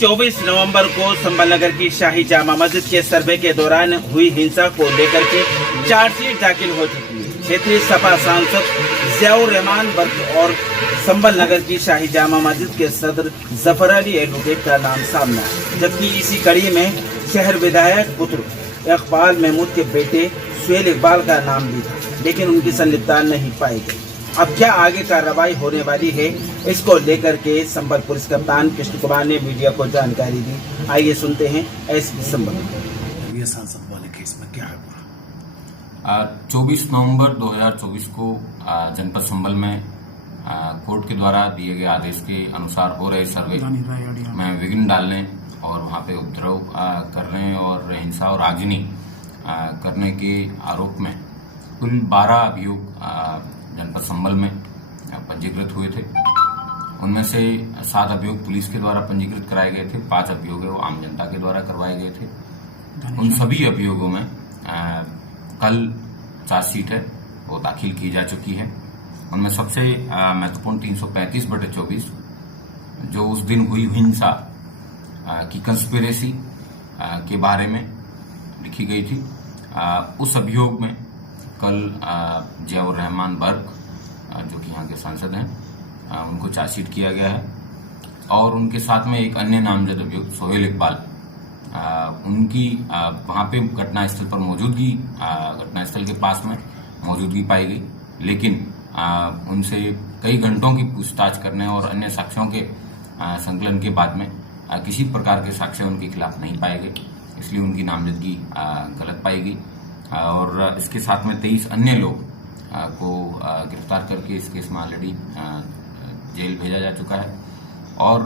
24 नवंबर को संबल नगर की शाही जामा मस्जिद के सर्वे के दौरान हुई हिंसा को लेकर के चार्जशीट दाखिल हो चुकी है। क्षेत्रीय सपा सांसद जियाउर रहमान बर्क और संबल नगर की शाही जामा मस्जिद के सदर जफर अली एडवोकेट का नाम सामने आया, जबकि इसी कड़ी में शहर विधायक पुत्र इकबाल महमूद के बेटे सुहेल इकबाल का नाम भी था, लेकिन उनकी संलिप्तता नहीं पाई गई। अब क्या आगे कार्रवाई होने वाली है, इसको लेकर के संबल पुलिस कप्तान कृष्ण कुमार ने मीडिया को जानकारी दी। आइए सुनते हैं एसपी संबल। ये सांसद वाले केस में क्या है पूरा? 24 नवंबर 2024 को जनपद संबल में कोर्ट के द्वारा दिए गए आदेश के अनुसार हो रहे सर्वे में विघ्न डालने और वहां पे उपद्रव करने और हिंसा और आगजनी करने के आरोप में कुल 12 अभियोग जनपद संबल में पंजीकृत हुए थे। उनमें से 7 अभियोग पुलिस के द्वारा पंजीकृत कराए गए थे, 5 अभियोग वो आम जनता के द्वारा करवाए गए थे। उन सभी अभियोगों में कल चार्जशीट है वो दाखिल की जा चुकी है। उनमें सबसे महत्वपूर्ण 335/24 जो उस दिन हुई हिंसा की कंस्पिरेसी के बारे में लिखी गई थी। उस अभियोग में कल जियाउर रहमान बर्क जो कि यहाँ के सांसद हैं उनको चार्जशीट किया गया है और उनके साथ में एक अन्य नामजद अभियुक्त सुहेल इकबाल उनकी वहां पे घटनास्थल पर मौजूदगी घटनास्थल के पास में मौजूदगी पाई गई, लेकिन उनसे कई घंटों की पूछताछ करने और अन्य साक्ष्यों के संकलन के बाद में किसी प्रकार के साक्ष्य उनके खिलाफ नहीं पाए गए, इसलिए उनकी नामजदगी गलत पाई गई। और इसके साथ में 23 अन्य लोग को गिरफ्तार करके इस केस में ऑलरेडी जेल भेजा जा चुका है और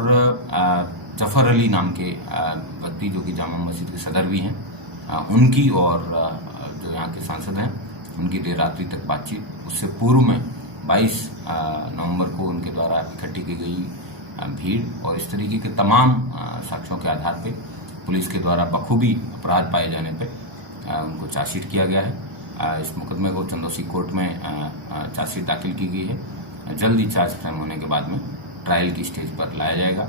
जफर अली नाम के व्यक्ति जो कि जामा मस्जिद के सदर भी हैं उनकी और जो यहाँ के सांसद हैं उनकी देर रात्रि तक बातचीत, उससे पूर्व में 22 नवंबर को उनके द्वारा इकट्ठी की गई भीड़ और इस तरीके के तमाम साक्ष्यों के आधार पर पुलिस के द्वारा बखूबी अपराध पाए जाने पर उनको चार्जशीट किया गया है। इस मुकदमे को चंदौसी कोर्ट में चार्जशीट दाखिल की गई है। जल्द ही चार्ज फ्रेम होने के बाद में ट्रायल की स्टेज पर लाया जाएगा।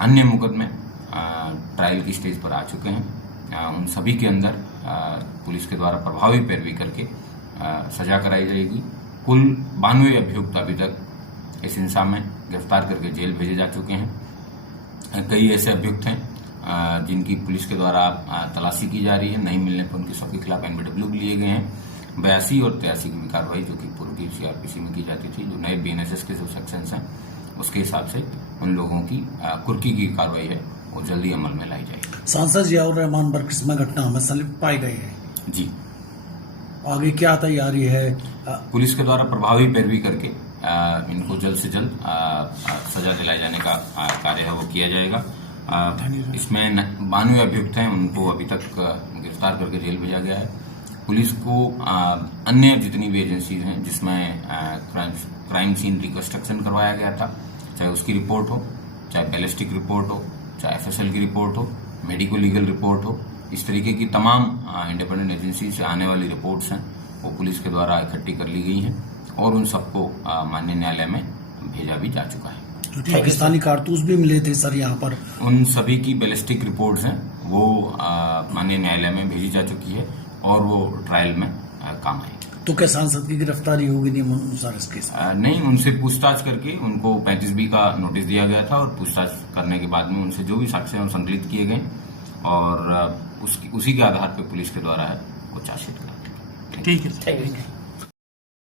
अन्य मुकदमे ट्रायल की स्टेज पर आ चुके हैं। उन सभी के अंदर पुलिस के द्वारा प्रभावी पैरवी करके सजा कराई जाएगी। कुल 92 अभियुक्त अभी तक इस हिंसा में गिरफ्तार करके जेल भेजे जा चुके हैं। कई ऐसे अभियुक्त हैं जिनकी पुलिस के द्वारा तलाशी की जा रही है, नहीं मिलने पर उनके सबके खिलाफ एनबीडब्ल्यू भी लिए गए हैं। 82 और 83 की कार्रवाई जो कि पूर्व की सीआरपीसी में की जाती थी, जो नए बीएनएसएस के जो सेक्शंस हैं उसके हिसाब से उन लोगों की कुर्की की कार्रवाई है वो जल्दी अमल में लाई जाएगी। सांसद जियाउर रहमान बर्क इसमें घटना में संलिप्त पाए गए हैं जी। आगे क्या तैयारी है? पुलिस के द्वारा प्रभावी पैरवी करके इनको जल्द से जल्द सजा दिलाए जाने का कार्य है वो किया जाएगा। इसमें 92 अभियुक्त हैं, उनको अभी तक गिरफ्तार करके जेल भेजा गया है। पुलिस को अन्य जितनी भी एजेंसीज हैं जिसमें क्राइम सीन रिकंस्ट्रक्शन करवाया गया था, चाहे उसकी रिपोर्ट हो, चाहे बैलिस्टिक रिपोर्ट हो, चाहे एफएसएल की रिपोर्ट हो, मेडिको लीगल रिपोर्ट हो, इस तरीके की तमाम इंडिपेंडेंट एजेंसी से आने वाली रिपोर्ट्स हैं वो पुलिस के द्वारा इकट्ठी कर ली गई हैं और उन सबको माननीय न्यायालय में भेजा भी जा चुका है। पाकिस्तानी कारतूस भी मिले थे सर यहाँ पर, उन सभी की बैलिस्टिक रिपोर्ट्स हैं वो माननीय न्यायालय में भेजी जा चुकी है और वो ट्रायल में काम आएगी। तो क्या सांसद की गिरफ्तारी होगी नियम अनुसार इस केस में? नहीं, उनसे पूछताछ करके उनको 35B का नोटिस दिया गया था और पूछताछ करने के बाद में उनसे जो भी साक्ष्य संकलित किए गए और उसी के आधार पर पुलिस के द्वारा है वो चार्जशीट करा। ठीक है।